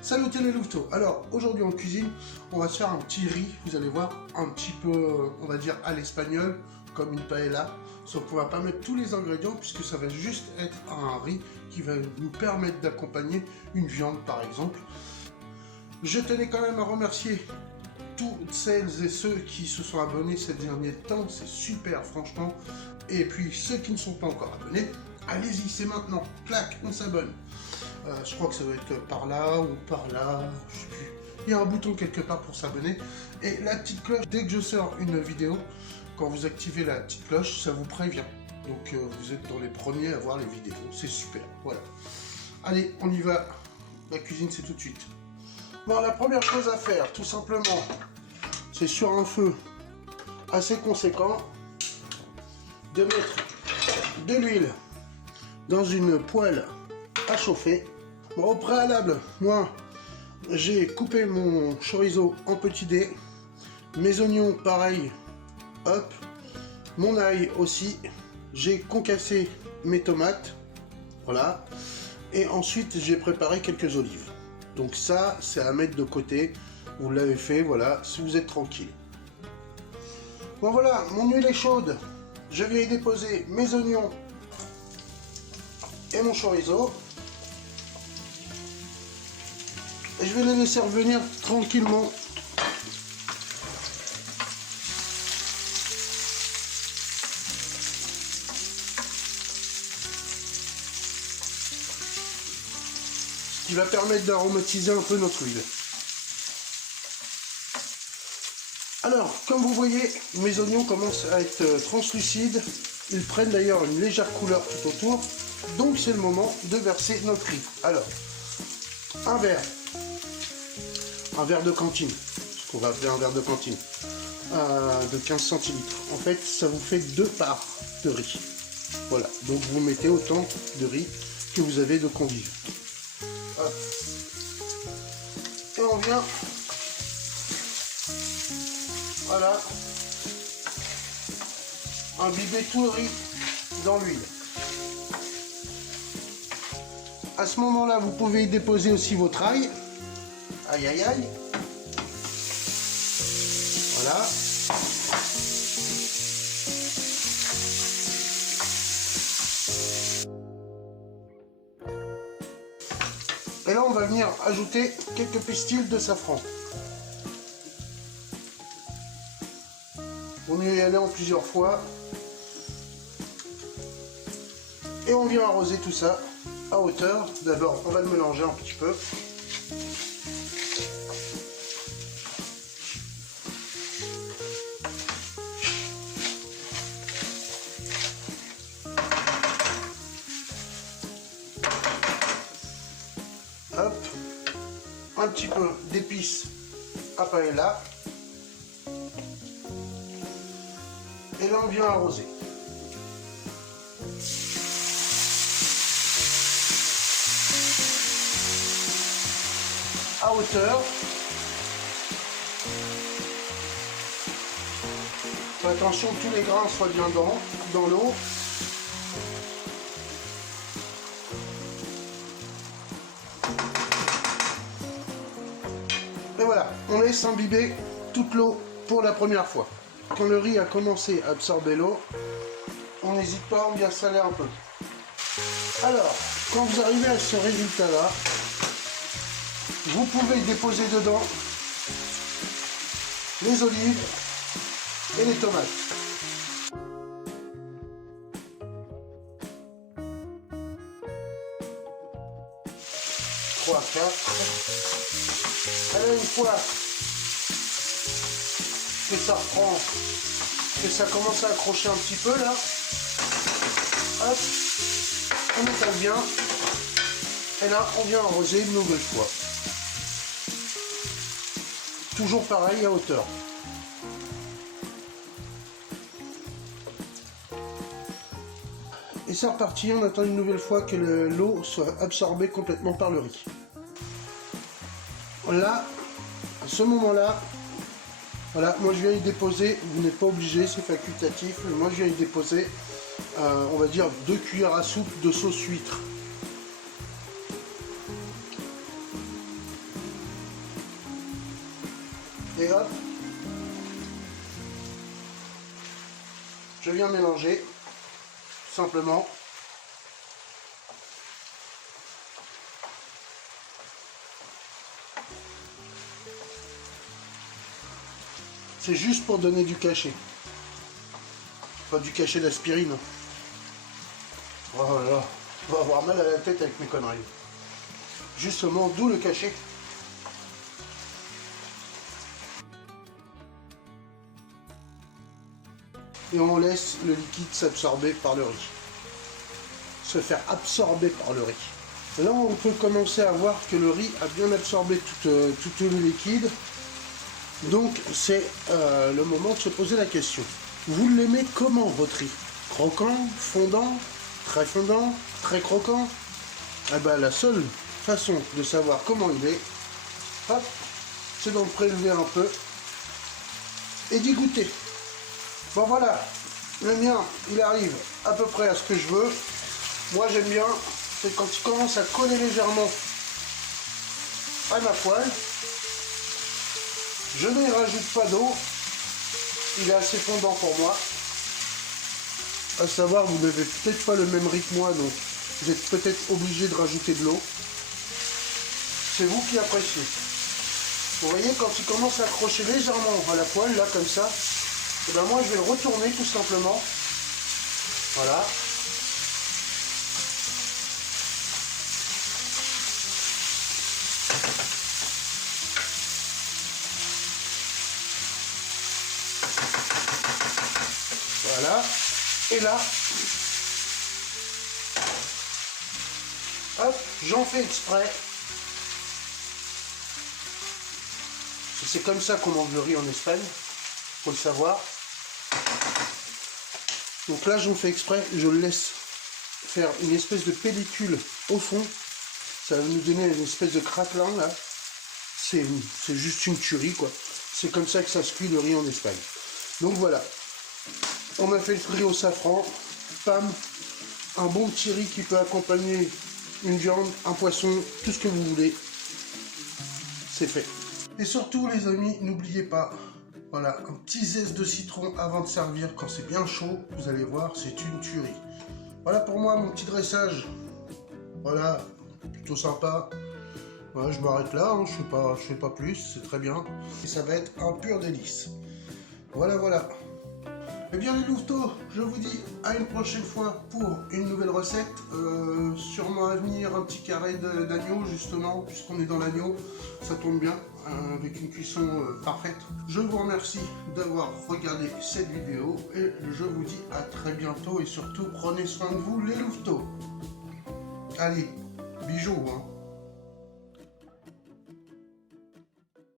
Salut les louveteaux. Alors aujourd'hui en cuisine, on va se faire un petit riz, vous allez voir, un petit peu, on va dire à l'espagnol, comme une paella. Sauf qu'on va pas mettre tous les ingrédients puisque ça va juste être un riz qui va nous permettre d'accompagner une viande par exemple. Je tenais quand même à remercier toutes celles et ceux qui se sont abonnés ces derniers temps, c'est super franchement. Et puis ceux qui ne sont pas encore abonnés, allez-y, c'est maintenant, clac, on s'abonne. Je crois que ça doit être par là ou par là, je sais plus. Il y a un bouton quelque part pour s'abonner. Et la petite cloche, dès que je sors une vidéo, quand vous activez la petite cloche, ça vous prévient. Donc vous êtes dans les premiers à voir les vidéos, c'est super, voilà. Allez, on y va, la cuisine c'est tout de suite. Bon, la première chose à faire, tout simplement, c'est sur un feu assez conséquent, de mettre de l'huile dans une poêle à chauffer. Bon, au préalable, moi, j'ai coupé mon chorizo en petits dés, mes oignons, pareil, hop, mon ail aussi, j'ai concassé mes tomates, voilà, et ensuite j'ai préparé quelques olives. Donc ça, c'est à mettre de côté, vous l'avez fait, voilà, si vous êtes tranquille. Bon voilà, mon huile est chaude, je vais y déposer mes oignons et mon chorizo. Et je vais les laisser revenir tranquillement. Ce qui va permettre d'aromatiser un peu notre huile. Alors, comme vous voyez, mes oignons commencent à être translucides. Ils prennent d'ailleurs une légère couleur tout autour. Donc c'est le moment de verser notre riz. Alors, un verre de cantine, ce qu'on va appeler un verre de cantine, de 15 centilitres. En fait, ça vous fait 2 parts de riz. Voilà, donc vous mettez autant de riz que vous avez de convives. Hop. Et on vient, voilà, imbiber tout le riz dans l'huile. À ce moment-là, vous pouvez y déposer aussi votre ail. Aïe aïe aïe. Voilà. Et là on va venir ajouter quelques pistils de safran. On y est allé en plusieurs fois. Et on vient arroser tout ça à hauteur. D'abord on va le mélanger un petit peu. Hop, un petit peu d'épices à paella. Et là on vient arroser. À hauteur. Faites attention que tous les grains soient bien dans l'eau. Et voilà, on laisse imbiber toute l'eau pour la première fois. Quand le riz a commencé à absorber l'eau, on n'hésite pas, on vient saler un peu. Alors, quand vous arrivez à ce résultat-là, vous pouvez déposer dedans les olives et les tomates. Trois, quatre. Alors une fois que ça reprend, que ça commence à accrocher un petit peu là, hop, on étale bien, et là on vient arroser une nouvelle fois. Toujours pareil à hauteur. Et c'est reparti, on attend une nouvelle fois que l'eau soit absorbée complètement par le riz. Là, à ce moment-là, voilà, moi je viens y déposer, vous n'êtes pas obligé, c'est facultatif, mais moi je viens y déposer, on va dire 2 cuillères à soupe de sauce huître. Et hop, je viens mélanger, simplement. C'est juste pour donner du cachet. Pas du cachet d'aspirine. Oh là là, on va avoir mal à la tête avec mes conneries. Justement, d'où le cachet. Et on laisse le liquide s'absorber par le riz. Se faire absorber par le riz. Là, on peut commencer à voir que le riz a bien absorbé tout le liquide. Donc, c'est le moment de se poser la question. Vous l'aimez comment, votre riz? Croquant, fondant, très croquant? Eh ben, la seule façon de savoir comment il est, hop, c'est d'en prélever un peu et d'y goûter. Bon voilà, le mien, il arrive à peu près à ce que je veux. Moi j'aime bien, c'est quand il commence à coller légèrement à ma poêle. Je ne rajoute pas d'eau, il est assez fondant pour moi. À savoir, vous n'avez peut-être pas le même riz que moi, donc vous êtes peut-être obligé de rajouter de l'eau. C'est vous qui appréciez. Vous voyez, quand il commence à accrocher légèrement à la poêle, là, comme ça, et ben moi je vais le retourner tout simplement. Voilà. Voilà. Et là, hop, j'en fais exprès. C'est comme ça qu'on mange le riz en Espagne, faut le savoir. Donc là, j'en fais exprès, je le laisse faire une espèce de pellicule au fond. Ça va nous donner une espèce de craquelin là. C'est juste une tuerie quoi. C'est comme ça que ça se cuit le riz en Espagne. Donc voilà. On a fait le riz au safran. Pam. Un bon petit riz qui peut accompagner une viande, un poisson, tout ce que vous voulez. C'est fait. Et surtout les amis, n'oubliez pas, voilà, un petit zeste de citron avant de servir quand c'est bien chaud. Vous allez voir, c'est une tuerie. Voilà pour moi mon petit dressage. Voilà, plutôt sympa. Voilà, je m'arrête là, hein, je fais pas plus, c'est très bien. Et ça va être un pur délice. Voilà, voilà. Eh bien les louveteaux, je vous dis à une prochaine fois pour une nouvelle recette. Sûrement à venir un petit carré d'agneau justement, puisqu'on est dans l'agneau, ça tombe bien, avec une cuisson parfaite. Je vous remercie d'avoir regardé cette vidéo et je vous dis à très bientôt et surtout prenez soin de vous les louveteaux. Allez, bisous hein.